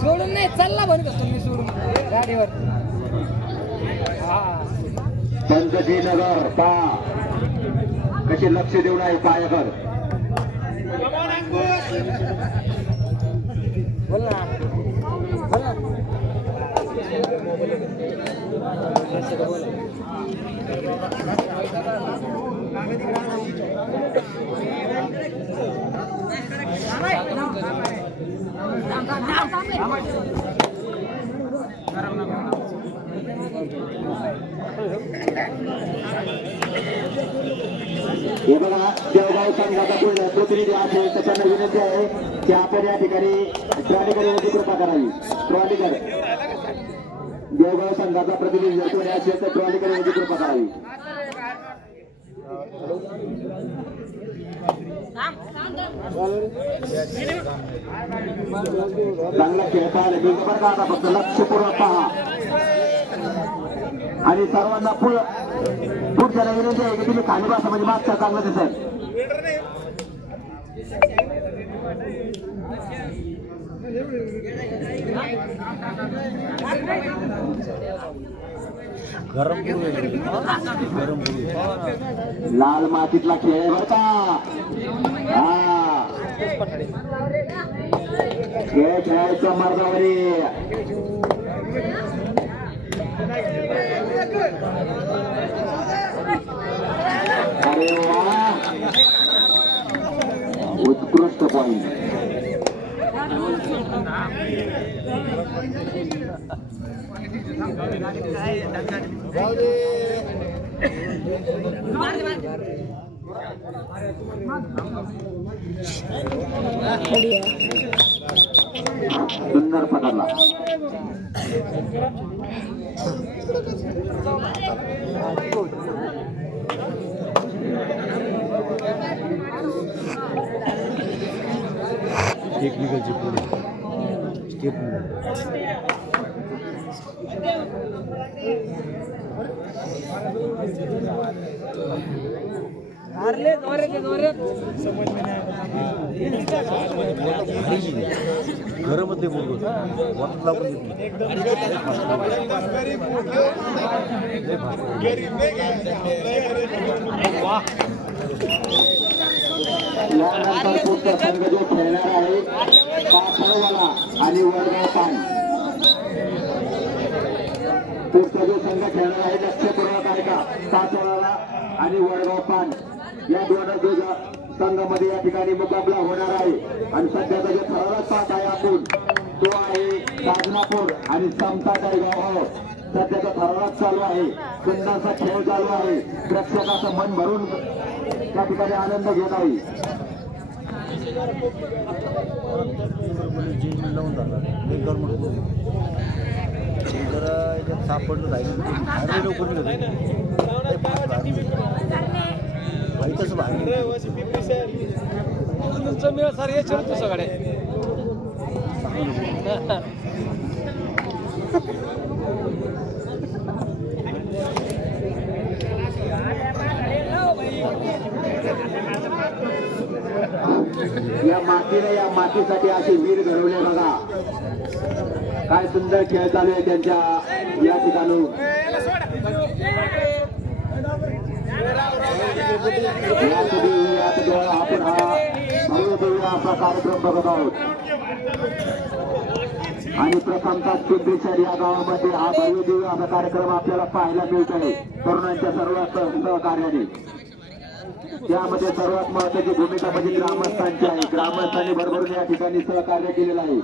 सोडून नाही चालला म्हणत असतो मी सोडून गाडीवर. पंचजीनगर पा कशी लक्ष देऊन आहे पायाकर. बोल ना बोल ना. हे बघा देवगाव संघाचा प्रतिनिधी असेल त्याच्यानं विनंती आहे की आपण या ठिकाणी ट्रॉलीकर यांची कृपा करावी. ट्रॉलीकर देवगाव संघाचा प्रतिनिधी जर कोणी असेल तर ट्रॉलीकर यांची कृपा करावी. चांगला खेळता आला बरं का. आता फक्त लक्षपूर्वक पहा आणि सर्वांना पुढच्याला विनंती आहे की तुम्ही खाली बसा म्हणजे मागच्या चांगलं दिसेल. लाल मातीतला खेळ आहे बरं का. हा खेळ खेळायचं मर्दावरी. अरे वा उत्कृष्ट पॉइंट. सुंदर पकडला. टेक्निकलचे पुढे स्टेप घरामध्ये बोलतो यानंतर पुढचा संघ जो खेळणार आहे पाथरवाला आणि वडगाव पान. पुढचा जो संघ खेळणार आहे लक्षपूर्वक आहे का. पाथरवाला आणि वडगाव पान या दोन संघामध्ये या ठिकाणी मुकाबला होणार आहे. आणि सध्याचा जो ठराविक पाठ आहे आपण तो आहे साधनापूर आणि समता गाव. सध्याचा ठराविक चालू आहे. सुंदरसा खेळ चालू आहे. प्रेक्षकाचं मन भरून त्या ठिकाणी आनंद घेत आहे. लावून झाला जरा याच्यात सापडलं राहिलं लवकर तसं मिळ सर हे चढतो सगळे. या मातीने या मातीसाठी असे वीर घडवले बघा. काय सुंदर खेळ चालू आहे त्यांच्या या ठिकाणी. आपण हा असा कार्यक्रम बघत आहोत. आणि प्रथमतः पिंपरीसर या गावामध्ये हा भव्य असा कार्यक्रम आपल्याला पाहायला मिळत आहे तरुणांच्या सर्वात सहकार्याने. त्यामध्ये सर्वात महत्वाची भूमिका म्हणजे ग्रामस्थांची आहे. ग्रामस्थांनी भरभरून या ठिकाणी सहकार्य केलेलं आहे.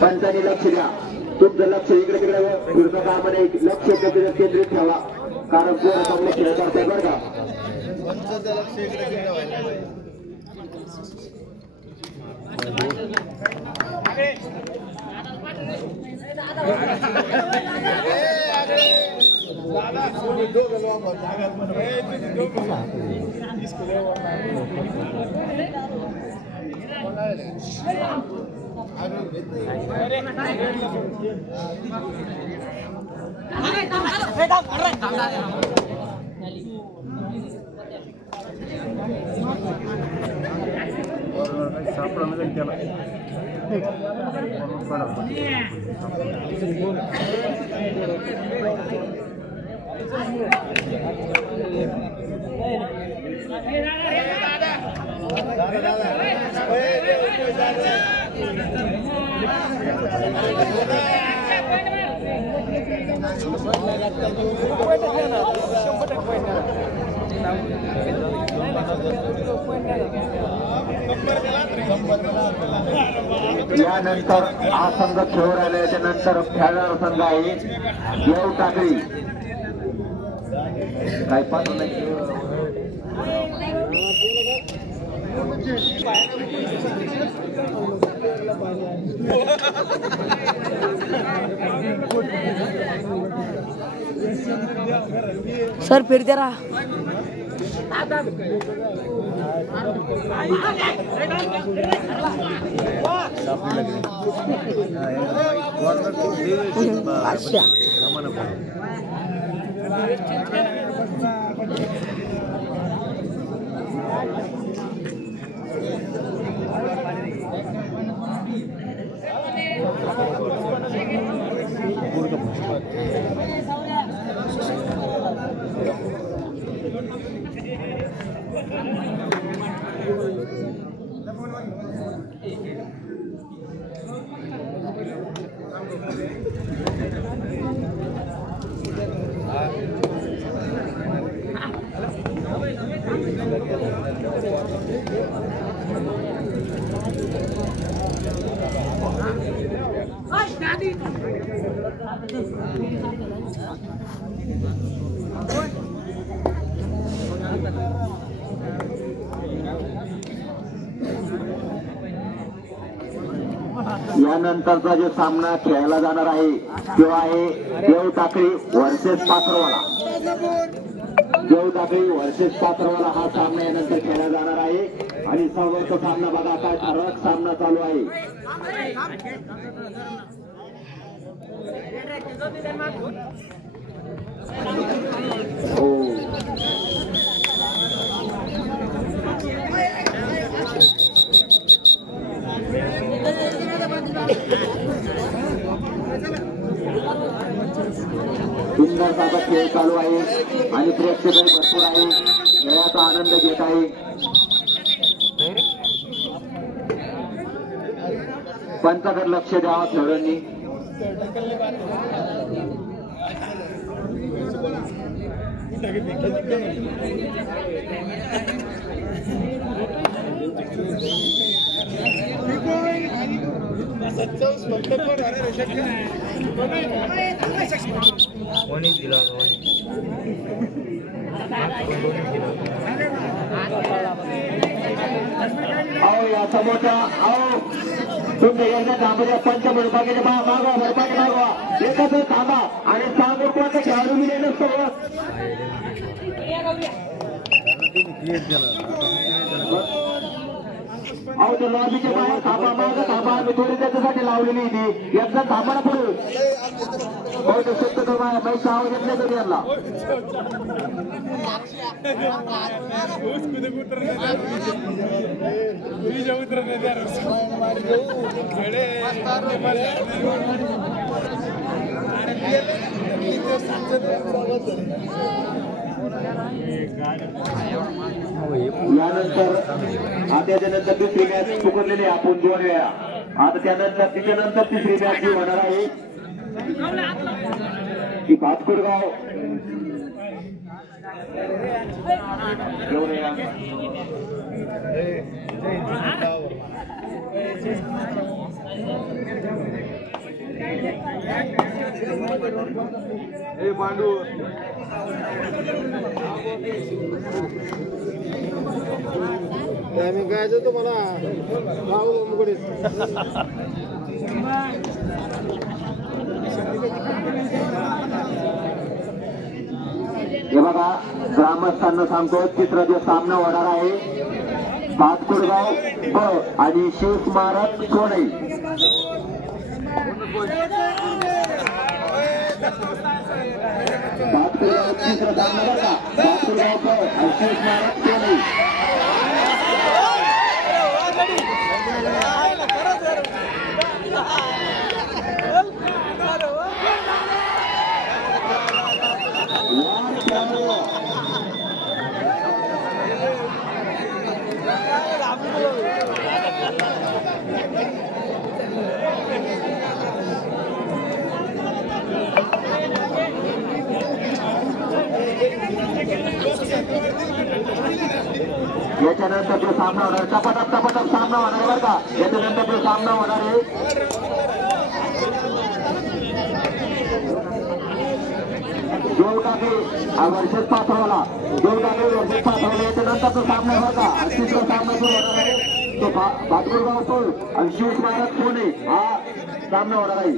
पंचांनी लक्ष द्या. तुमचं लक्ष इकडे तिकडे फिरणं कामा नाही. लक्ष केंद्रित ठेवा कारण पोरं चांगले खेळ करताय बरं का. यानंतर हा संघ खेळून आल्याच्या नंतर खेळणारा संघ आहे देव टाकळी. काय पाहतो नाही सर फिरते रहा. अच्छा यानंतरचा जो सामना खेळला जाणार आहे तो आहे देव टाकळी वर्सेस पाथरवाला. देव टाकळी वर्सेस पाथरवाला हा सामना यानंतर खेळला जाणार आहे आणि समोरचा सामना बघा काय ठराविक सामना चालू आहे. सुंदर असा खेळ चालू आहे आणि प्रेक्षकही भरपूर आहे. खेळाचा आनंद घेत आहे. पंचाकडे लक्ष द्यावा खेळाडूंनी. आओ या समोरच्या आओ तुमच्या यांच्या थांबल्या पंचमंडपाचे मागवा भरपाने मागवा एकच थांबा आणि सांगून कोणत्या खेळाडू मिळे नसतो. अहो ते लॉबीच्या बाहेर थांबा मागं थांबा. आम्ही थोडी त्याच्यासाठी लावलेली ती एकदा थांबा ना पुढे. हो ते शक्यतो पैसे आवाज घेतले तरी यांना यानंतर आता त्यानंतर दुसरी मॅच पुकारलेली आपण 2 वेळा. आता त्यानंतर तिच्यानंतर तिसरी मॅच जी होणार आहे ती भातकुडगाव पांडू टायमिंग काय तुम्हाला हे बघा ग्रामस्थांना सांगतो चित्र जे सामना होणार आहे भातकुडगाव ब आणि शिवस्मारक सोनई. भातकुडगाव चित्र सामना बघा भातकुडगाव ब आणि शिवस्मारक सोनई. याच्यानंतर जो सामना होणार टपाटप सामना होणार आहे बरं का. याच्यानंतर जो सामना होणार आहे देवटाके वर्षेस पाथरवला याच्यानंतर तो सामना बरं का. तिसरा सामना जो होणार आहे तो भातकुडगाव पूल आणि शिवस्मारक पुणे हा सामना होणार आहे.